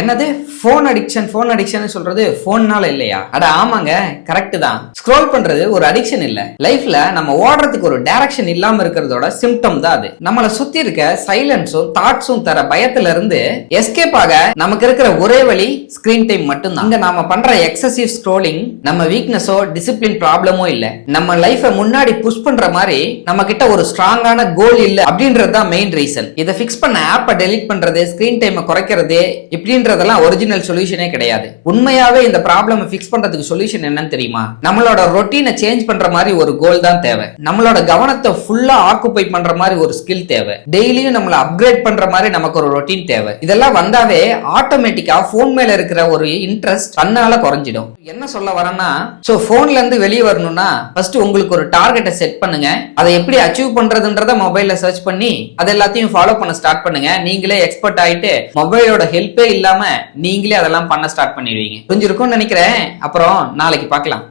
என்னது phone addiction சொல்றது போன்னால இல்லையா? அட ஆமாங்க, கரெக்ட் தான். ஸ்க்ரோல் பண்றது ஒரு அடிக்ஷன் இல்ல. லைஃப்ல நம்ம ஓடுறதுக்கு ஒரு டைரக்ஷன் இல்லாம இருக்கிறதோட சிம்டம் தான் அது. நம்மள சுத்தி இருக்க சைலன்ஸும் தாட்ஸும் தர பயத்துல இருந்து எஸ்கேப் ஆக நமக்கு இருக்கிற ஒரே வழி ஸ்கிரீன் டைம் மட்டும்தான். இங்க நாம பண்ற எக்ஸசிவ் ஸ்க்ரோலிங் நம்ம வீக்னஸோ டிசிப்ளின் ப்ராப்ளமோ இல்ல. நம்ம லைஃபை முன்னாடி புஷ் பண்ற மாதிரி நம்ம கிட்ட ஒரு ஸ்ட்ராங்கான கோல் இல்ல அப்படின்றது தான் மெயின் ரீசன். இதை பிக்ஸ் பண்ண ஆப்பை டெலீட் பண்றது, ஸ்கிரீன் டைமை குறைக்கிறது இப்படின்றதெல்லாம் ஒரிஜினல் சொல்யூஷனே கிடையாது. உண்மையாவே இந்த ப்ராப்ளம் ஃபிக்ஸ் பண்றதுக்கு சொல்யூஷன் என்னன்னு தெரியுமா? நம்மளோட ரொட்டீனை சேஞ்ச் பண்ற மாதிரி ஒரு கோல் தான் தேவை. நம்மளோட கவனத்தை ஃபுல்லா ஆக்குபை பண்ற மாதிரி ஒரு ஸ்கில் தேவை. டெய்லியும் நம்மள அப்கிரேட் பண்ற மாதிரி நமக்கு ஒரு ரொட்டீன் தேவை. இதெல்லாம் வந்தாவே ஆட்டோமேட்டிக்கா போன் மேல இருக்கிற ஒரு இன்ட்ரெஸ்ட் தன்னால குறைஞ்சிடும். என்ன சொல்ல வரேன்னா, சோ போன்ல இருந்து வெளியே வரணும்னா ஃபர்ஸ்ட் உங்களுக்கு ஒரு டார்கெட்டை செட் பண்ணுங்க. அதை எப்படி அச்சீவ் பண்றதுன்றத மொபைல்ல சர்ச் பண்ணி அது எல்லாத்தையும் ஃபாலோ பண்ண ஸ்டார்ட் பண்ணுங்க. நீங்களே எக்ஸ்பர்ட் ஆயிட்டு மொபைலோட ஹெல்ப்பே இல்லாம நீங்களே அதெல்லாம் பண்ண ஸ்டார்ட் பண்ணிடுவீங்க. புரிஞ்சிருக்கும்னு நினைக்கிறேன். அப்புறம் நாளைக்கு பார்க்கலாம்.